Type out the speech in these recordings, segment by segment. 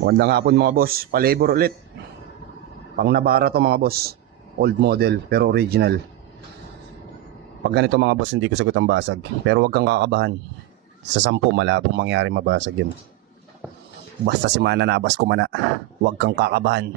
Magandang hapon mga boss. Pa-labor ulit. Pang Navara to mga boss. Old model pero original. Pag ganito mga boss, hindi ko sagot ang basag. Pero wag kang kakabahan. Sa 10 malabong mangyari mabasag yun. Basta si Mana nabas ko mana. Wag kang kakabahan.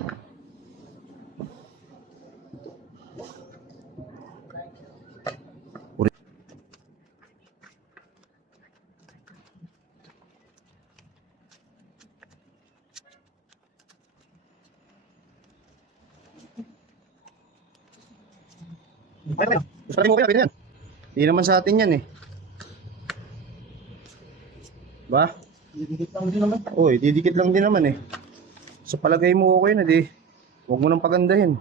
Gusto mo kaya, pwede yan. Hindi naman sa atin yan eh. Ba? Didikit lang din naman. Uy, didikit lang din naman eh. Sa palagay mo okay na di. Huwag mo nang pagandahin.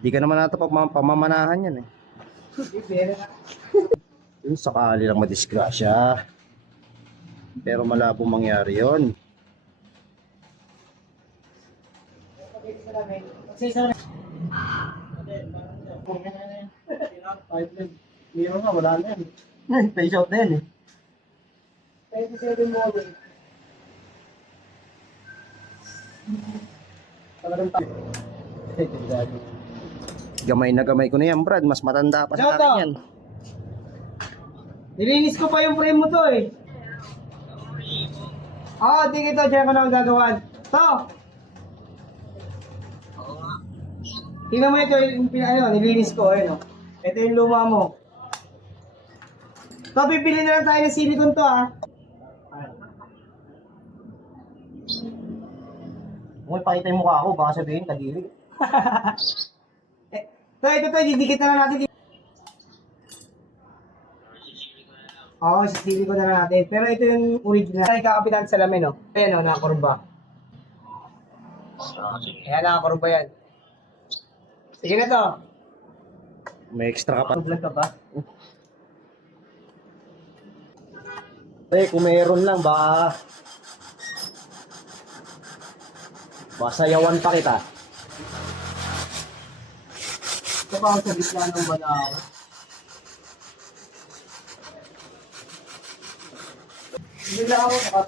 Di ka naman nata pamamanahan yan eh. Yung sakali lang madisgrasya. Pero malabo mangyari yun. Meron nga, wala na yan. Face out na yan eh. 27 model. Talagang tayo. Gamay na gamay ko na yan, Brad. Mas matanda pa sa akin yan. Nilinis ko pa yung frame mo to eh. Oo, tingin ito. Diyan ko na gagawin. To! Tingnan mo ito yung nilinis ko. Ayun, oh. Ito yung luma mo. To, pipili na lang tayo ng silicone to ah. Kung ipakita yung mukha ko, baka sabihin, kadiri. Ito, didikit na lang natin. Oo, sisili ko na lang natin. Pero ito yung original. Ay, kakapitan sa lamin, oh. Ayan, oh, nakakurba. Ayan, nakakurba yan. Sige na to. May extra ka pa. Vlog ka ba? Eh, kung meron lang, baka sayawan pa kita. Ito pa ako sa gitna ng balaw. Hindi lang ako nakat.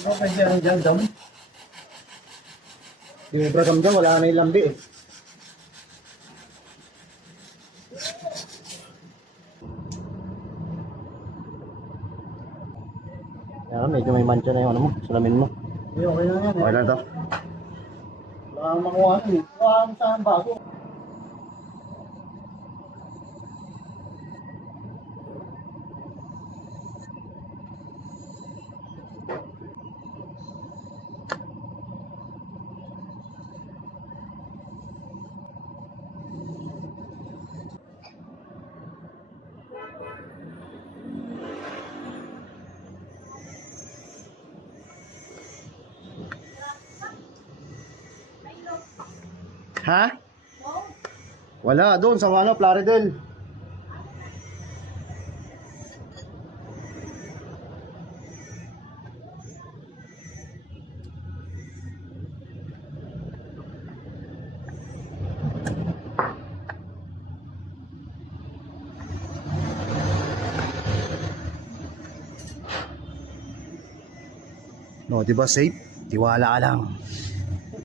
Ano pa dyan daw? Yung bragam dyan, wala na yung lambi eh. Kaya medyo may mancha na yung ano mo, salamin mo. Okay lang yan. Okay lang to. Wala kang makuha eh. Wala kang saan bago. Ha? Wala, doon sa ano, Plaridel. No, di ba safe? Tiwala ka lang.